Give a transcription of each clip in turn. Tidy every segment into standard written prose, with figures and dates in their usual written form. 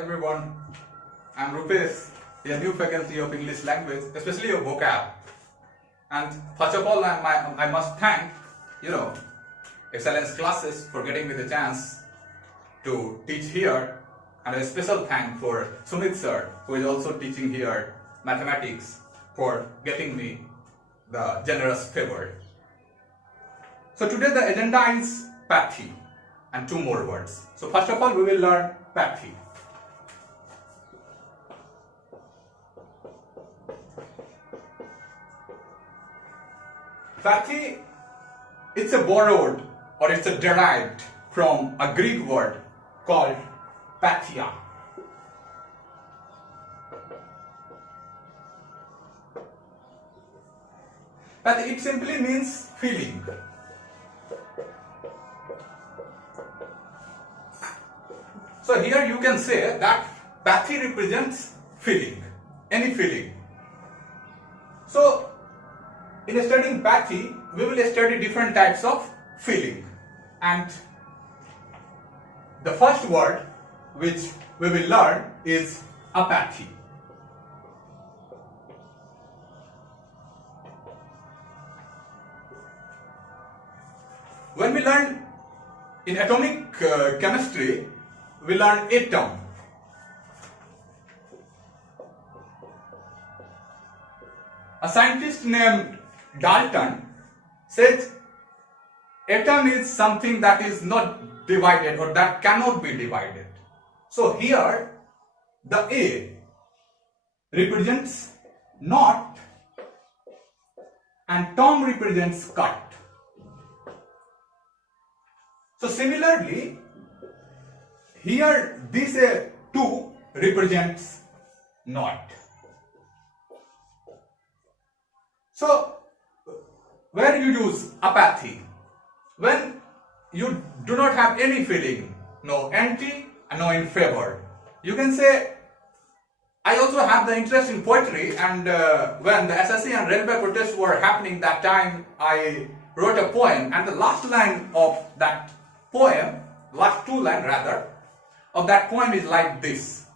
Everyone, I'm Rupesh, a new faculty of English language, especially of Vocab. And first of all, I must thank, Excellence Classes for getting me the chance to teach here, and a special thank for Sumit sir, who is also teaching here mathematics, for getting me the generous favor. So today the agenda is pathy and two more words. So first of all, we will learn pathy. Pathy, it's a borrowed or it's a derived from a Greek word called pathia. Pathy, it simply means feeling. So here you can say that pathy represents feeling, any feeling. So in studying pathy, we will study different types of feeling, and the first word which we will learn is apathy. When we learn in atomic chemistry, we learn atom. A scientist named Dalton says atom is something that is not divided or that cannot be divided. So here the A represents not and Tom represents cut. So similarly, here this A2 represents not. So where you use apathy? When you do not have any feeling, no anti and no in favor. You can say, I also have the interest in poetry, and when the SSC and railway protests were happening that time, I wrote a poem, and the last line of that poem, last two lines rather, of that poem is like this.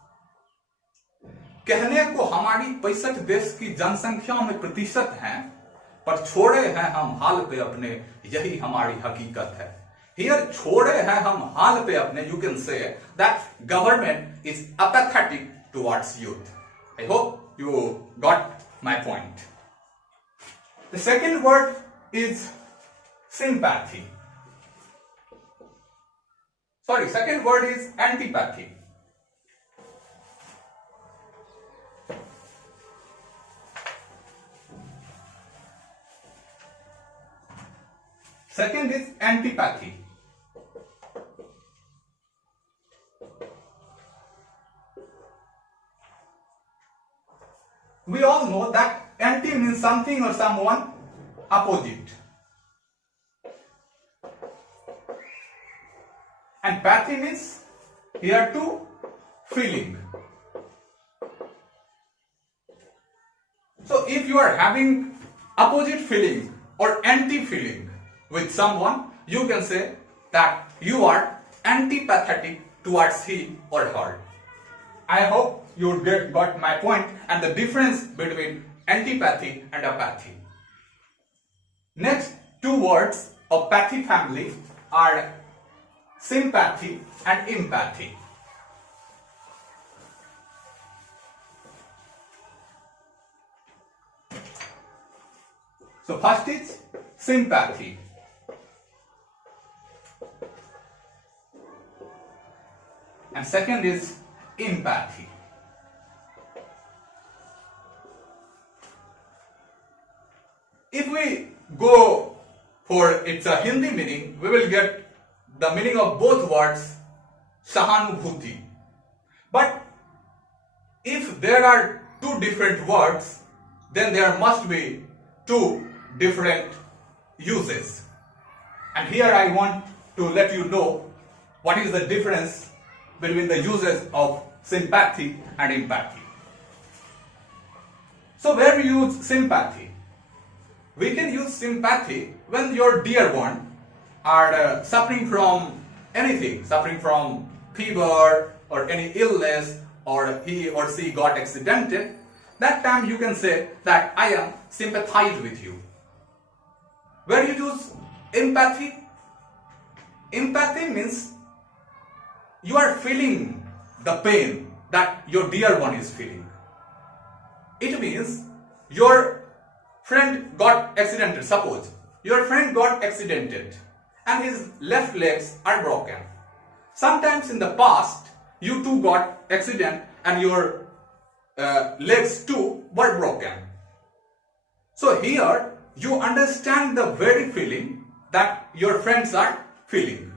कहने को हमारी 65 देश की जनसंख्या में प्रतिशत हैं, पर छोड़े हैं हम हाल पे अपने, यही हमारी हकीकत है. Here छोड़े हैं हम हाल पे अपने, you can say that government is apathetic towards youth. I hope you got my point. The second word is sympathy. Second word is antipathy. Second is antipathy. We all know that anti means something or someone opposite. And pathy means here too feeling. So if you are having opposite feeling or anti feeling with someone, you can say that you are antipathetic towards he or her. I hope you got my point and the difference between antipathy and apathy. Next two words of pathy family are sympathy and empathy. So first is sympathy. And second is empathy. If we go for its a Hindi meaning, we will get the meaning of both words sahanubhuti. But if there are two different words, then there must be two different uses. And here I want to let you know what is the difference between the uses of sympathy and empathy. So where we use sympathy? We can use sympathy when your dear one are suffering from anything, suffering from fever, or any illness, or he or she got accidented, that time you can say that I am sympathize with you. Where you use empathy, empathy means you are feeling the pain that your dear one is feeling. It means your friend got accidented. Suppose your friend got accidented and his left legs are broken. Sometimes in the past you too got accident and your legs too were broken. So here you understand the very feeling that your friends are feeling.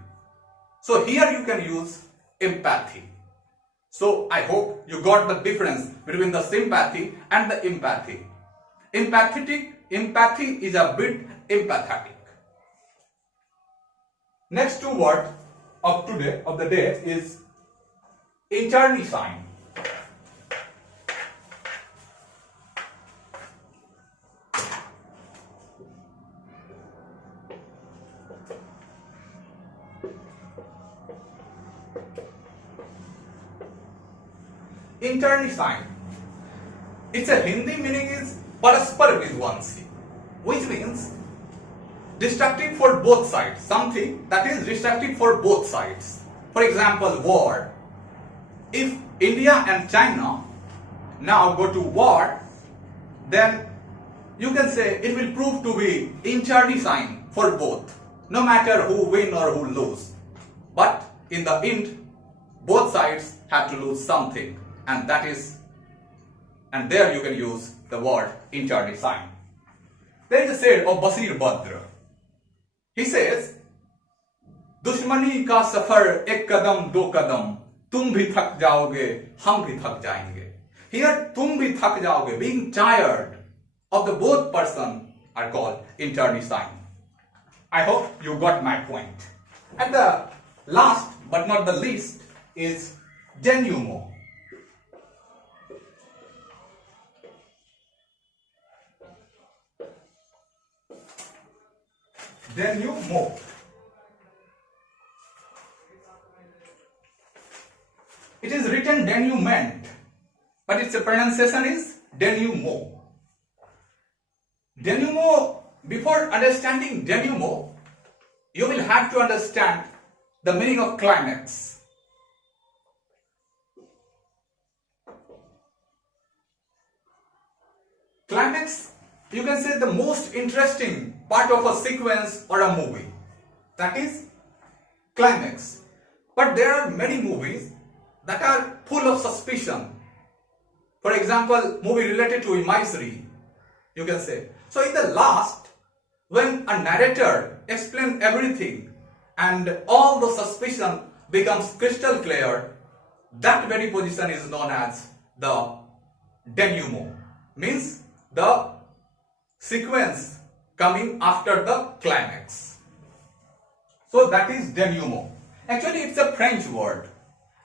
So here you can use empathy. So I hope you got the difference between the sympathy and the empathy. Empathy is a bit empathetic. Next two words of today, of the day, is internecine. Internecine. Its a Hindi meaning is paraspar vidwansi, which means destructive for both sides. Something that is destructive for both sides. For example, war. If India and China now go to war, then you can say it will prove to be internecine for both, no matter who win or who lose. But in the end, both sides have to lose something, and that is, and there you can use the word internecine. There is a saying of Basir Badr. He says, दुश्मनी का सफर एक कदम दो कदम, तुम भी थक जाओगे, हम भी थक जाएंगे. Here, तुम भी थक जाओगे, being tired of the both person are called internecine. I hope you got my point. And the last but not the least is denouement. Denouement. It is written denouement, but its pronunciation is denouement. Denouement, before understanding denouement, you will have to understand the meaning of climax. Climax, you can say, the most interesting part of a sequence or a movie. That is climax. But there are many movies that are full of suspicion. For example, movie related to imagery, you can say. So in the last, when a narrator explains everything and all the suspicion becomes crystal clear, that very position is known as the denouement. Means the sequence coming after the climax. So that is denouement. Actually, it's a French word,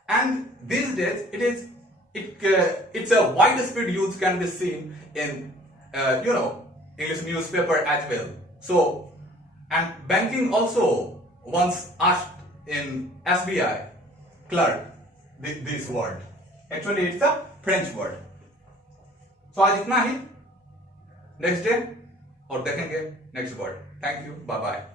and these days it's a widespread use can be seen in English newspaper as well. So, and banking also once asked in SBI clerk this word. Actually, it's a French word. So आज इतना ही. Next day और देखेंगे next word. Thank you. Bye bye.